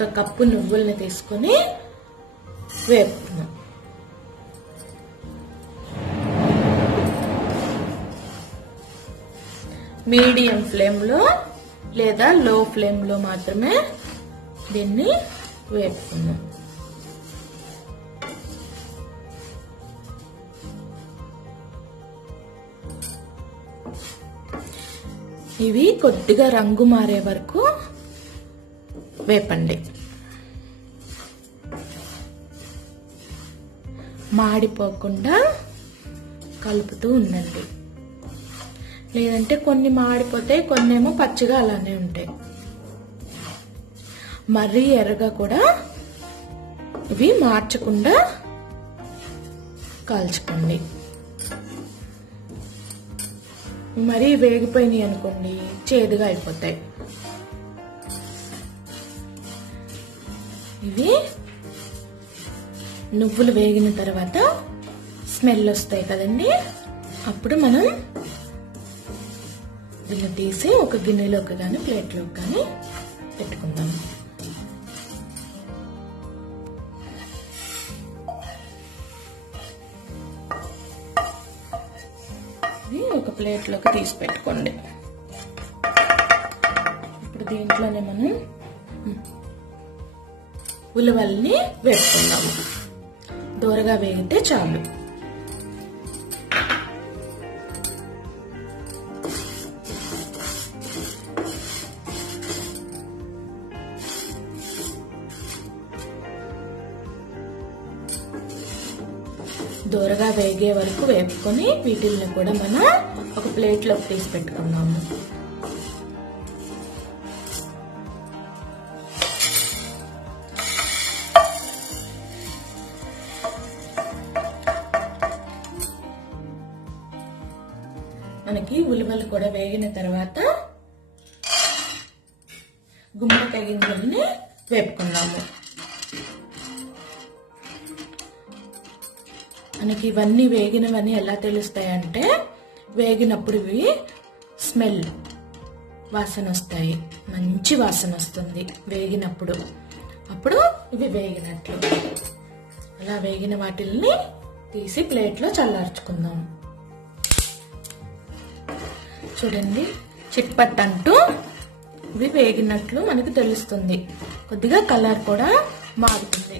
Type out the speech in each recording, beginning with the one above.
1 cup నువ్వుల్ని తీసుకొని వేపుకుందాం. Medium ఫ్లేమ్లో లేదా లో ఫ్లేమ్లో మాత్రమే దీన్ని వేపుకుందాం. ఇవి కొద్దిగా రంగు మారే వరకు వేపండి. మాడిపోకుండా కలుపుతూ ఉండండి. లేదంటే కొన్ని మాడిపోతాయి, కొన్ని ఏమో పచ్చిగా అలానే ఉంటాయి. మరీ ఎర్రగా కూడా ఇవి మార్చకుండా కాల్చుకోండి. మరీ వేగిపోయినాయి అనుకోండి చేదుగా అయిపోతాయి. ఇవి నువ్వులు వేగిన తర్వాత స్మెల్ వస్తాయి కదండి, అప్పుడు మనం దీన్ని తీసి ఒక గిన్నెలోకి కానీ ప్లేట్లోకి కానీ పెట్టుకుందాం. ఒక ప్లేట్లోకి తీసి పెట్టుకోండి. ఇప్పుడు దీంట్లోనే మనం ఉలవల్ని వేసుకుందాము. దూరగా వేగితే చాలు. దూరగా వేగే వరకు వేపుకొని వీటిల్ని కూడా మనం ఒక ప్లేట్లోకి తీసి పెట్టుకుందాము. మనకి ఉల్లిపాయలు కూడా వేగిన తర్వాత గుమ్మడికాయ గింజల్ని వేపుకుందాము. మనకి ఇవన్నీ వేగినవన్నీ ఎలా తెలుస్తాయంటే వేగినప్పుడు ఇవి స్మెల్ వాసన వస్తాయి, మంచి వాసన వస్తుంది వేగినప్పుడు. అప్పుడు ఇవి వేగినట్లు. అలా వేగిన వాటిల్ని తీసి ప్లేట్లో చల్లార్చుకుందాం. చూడండి, చిట్పట్ అంటూ ఇవి వేగినట్లు మనకు తెలుస్తుంది. కొద్దిగా కలర్ కూడా మారుతుంది.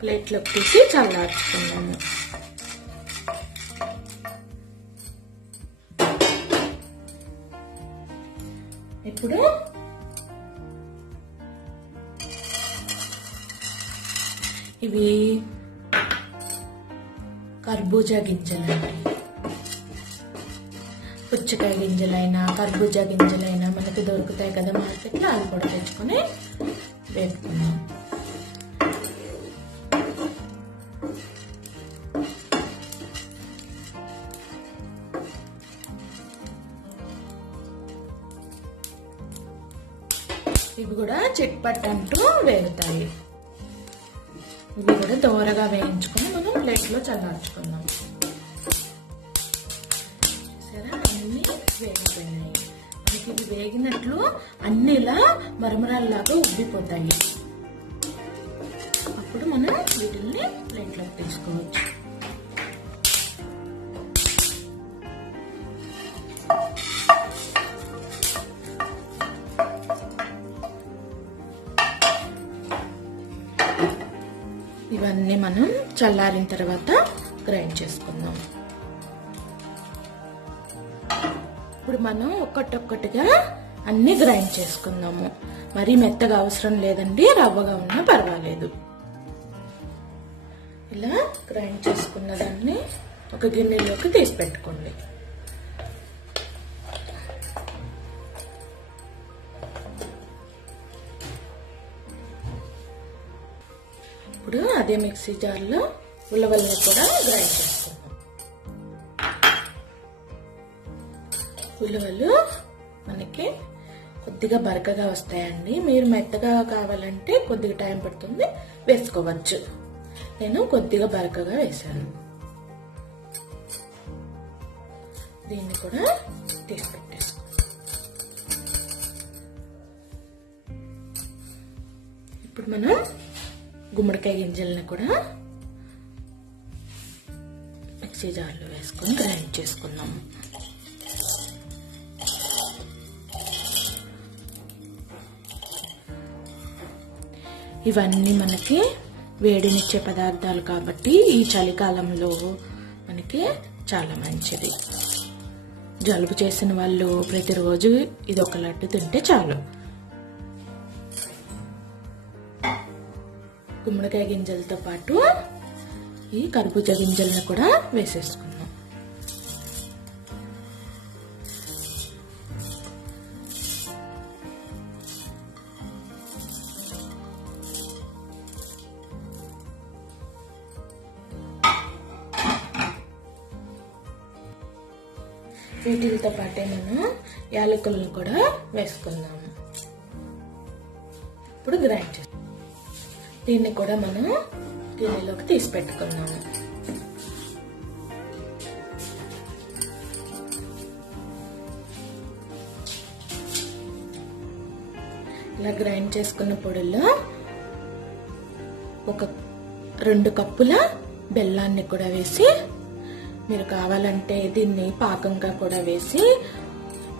ప్లేట్లోకి తీసి చల్లార్చుకున్నాము. ఇప్పుడు ఇవి కర్బూజా గింజలండి. పుచ్చకాయ గింజలైనా కర్బూజా గింజలైనా మనకి దొరుకుతాయి కదా మార్కెట్లో, అవి కూడా తెచ్చుకొని వేపుకున్నాం. ఇవి కూడా చిట్పట్ అంటూ వేగుతాయి. ఇవి కూడా దోరగా వేయించుకొని మనం ప్లేట్లో చల్లార్చుకుందాం. సరే, అన్ని వేగిపోయినాయి. మనకి ఇవి వేగినట్లు అన్ని ఇలా మరమరాల్లాగా ఉబ్బిపోతాయి. అప్పుడు మనం వీటిని ప్లేట్లోకి తీసుకోవచ్చు. ఇవన్నీ మనం చల్లారిన తర్వాత గ్రైండ్ చేసుకుందాం. ఇప్పుడు మనం ఒక్కటొక్కటిగా అన్ని గ్రైండ్ చేసుకుందాము. మరీ మెత్తగా అవసరం లేదండి, రవ్వగా ఉన్నా పర్వాలేదు. ఇలా గ్రైండ్ చేసుకున్న దాన్ని ఒక గిన్నెలోకి తీసి పెట్టుకోండి. ఇప్పుడు అదే మిక్సీ జార్లో ఉలవల్ని కూడా గ్రైండ్ చేసుకుందాం. ఉలవలు మనకి కొద్దిగా బరకగా వస్తాయండి. మీరు మెత్తగా కావాలంటే కొద్దిగా టైం పడుతుంది, వేసుకోవచ్చు. నేను కొద్దిగా బరకగా వేసాను. దీన్ని కూడా తీసి పెట్టేసుకో. ఇప్పుడు మనం గుమ్మడికాయ గింజల్ని కూడా మిక్సీ జార్లో వేసుకొని గ్రైండ్ చేసుకుందాం. ఇవన్నీ మనకి వేడినిచ్చే పదార్థాలు కాబట్టి ఈ చలికాలంలో మనకి చాలా మంచిది. జలుబు చేసిన వాళ్ళు ప్రతిరోజు ఇది ఒక లడ్డు తింటే చాలు. గుమ్మడికాయ గింజలతో పాటు ఈ కర్బూజా గింజలను కూడా వేసేసుకుందాం. వీటితో పాటే మనం యాలకులను కూడా వేసుకుందాము. ఇప్పుడు గ్రైండ్ చేస్తాం. దీన్ని కూడా మనం గిన్నెలోకి తీసి పెట్టుకుందాము. ఇలా గ్రైండ్ చేసుకున్న పొడిలో ఒక 2 కప్పుల బెల్లాన్ని కూడా వేసి, మీరు కావాలంటే దీన్ని పాకంగా కూడా వేసి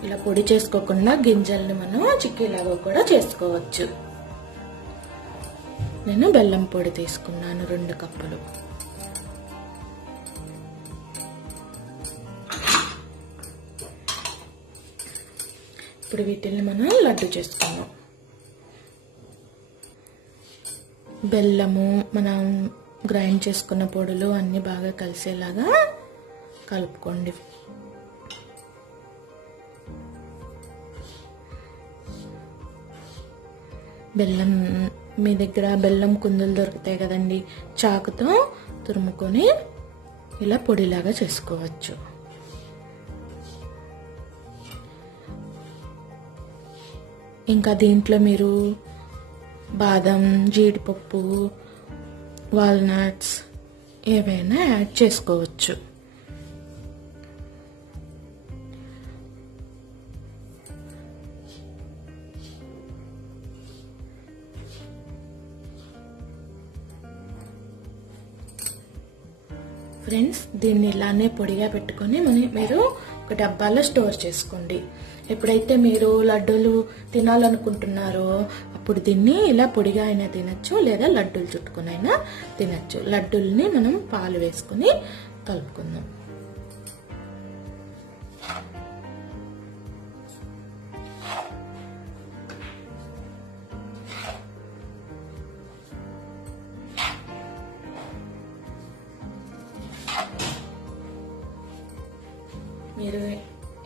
ఇలా పొడి చేసుకోకుండా గింజల్ని మనం చిక్కీలాగా కూడా చేసుకోవచ్చు. నేను బెల్లం పొడి తీసుకున్నాను 2 కప్పులు. ఇప్పుడు వీటిని మనం లడ్డు చేసుకున్నాం. బెల్లము మనం గ్రైండ్ చేసుకున్న పొడులు అన్ని బాగా కలిసేలాగా కలుపుకోండి. బెల్లం మీ దగ్గర బెల్లం కుందులు దొరుకుతాయి కదండి, చాకుతో తురుముకొని ఇలా పొడిలాగా చేసుకోవచ్చు. ఇంకా దీంట్లో మీరు బాదం, జీడిపప్పు, వాల్నట్స్ ఏవైనా యాడ్ చేసుకోవచ్చు. ఫ్రెండ్స్, దీన్ని ఇలానే పొడిగా పెట్టుకొని మీరు ఒక డబ్బాలో స్టోర్ చేసుకోండి. ఎప్పుడైతే మీరు లడ్డూలు తినాలనుకుంటున్నారో అప్పుడు దీన్ని ఇలా పొడిగా అయినా తినచ్చు, లేదా లడ్డూలు చుట్టుకుని అయినా తినచ్చు. లడ్డూల్ని మనం పాలు వేసుకుని కలుపుకుందాం. మీరు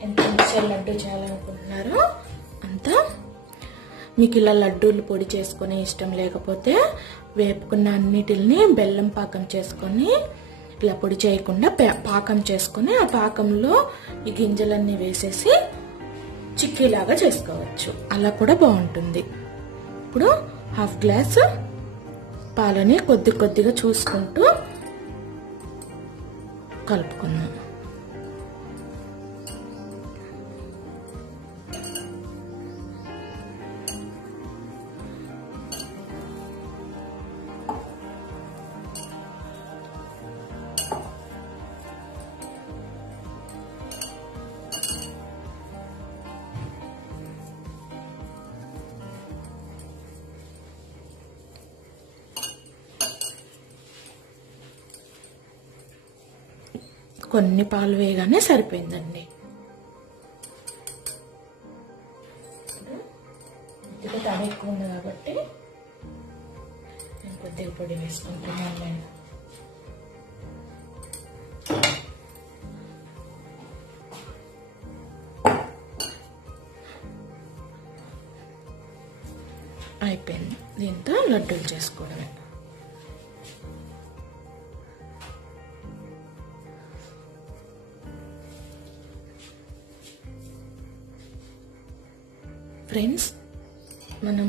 ఎంత మిక్చర్ లడ్డు చేయాలనుకుంటున్నారో అంత. మీకు ఇలా లడ్డూలు పొడి చేసుకునే ఇష్టం లేకపోతే వేపుకున్న అన్నిటిని బెల్లం పాకం చేసుకొని ఇలా పొడి చేయకుండా పాకం చేసుకొని ఆ పాకంలో ఈ గింజలన్నీ వేసేసి చిక్కీలాగా చేసుకోవచ్చు. అలా కూడా బాగుంటుంది. ఇప్పుడు 1/2 గ్లాసు పాలని కొద్ది కొద్దిగా చూసుకుంటూ కలుపుకుందాం. కొన్ని పాలు వేయగానే సరిపోయిందండి. కొద్దిగా తడి ఎక్కువ ఉంది కాబట్టి నేను కొద్దిగా పొడి వేసుకుంటున్నాను. అయిపోయింది. దీంతో లడ్డూలు చేసుకోవడమే. ఫ్రెండ్స్, మనం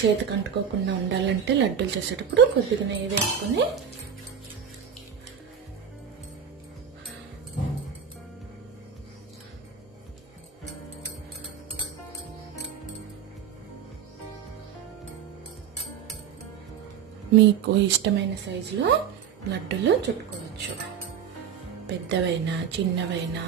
చేతికి అంటుకోకుండా ఉండాలంటే లడ్డూలు చేసేటప్పుడు కొద్దిగా నెయ్యి వేసుకొని మీకు ఇష్టమైన సైజులో లడ్డూలు చుట్టుకోవచ్చు, పెద్దవైనా చిన్నవైనా.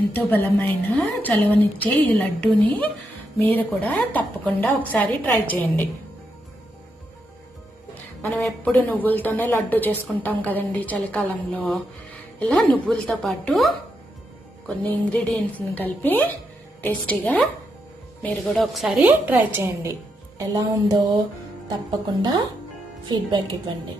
ఎంతో బలమైన చలవనిచ్చే ఈ లడ్డూని మీరు కూడా తప్పకుండా ఒకసారి ట్రై చేయండి. మనం ఎప్పుడు నువ్వులతోనే లడ్డు చేసుకుంటాం కదండి చలికాలంలో. ఇలా నువ్వులతో పాటు కొన్ని ఇంగ్రీడియంట్స్ని కలిపి టేస్టీగా మీరు కూడా ఒకసారి ట్రై చేయండి. ఎలా ఉందో తప్పకుండా ఫీడ్బ్యాక్ ఇవ్వండి.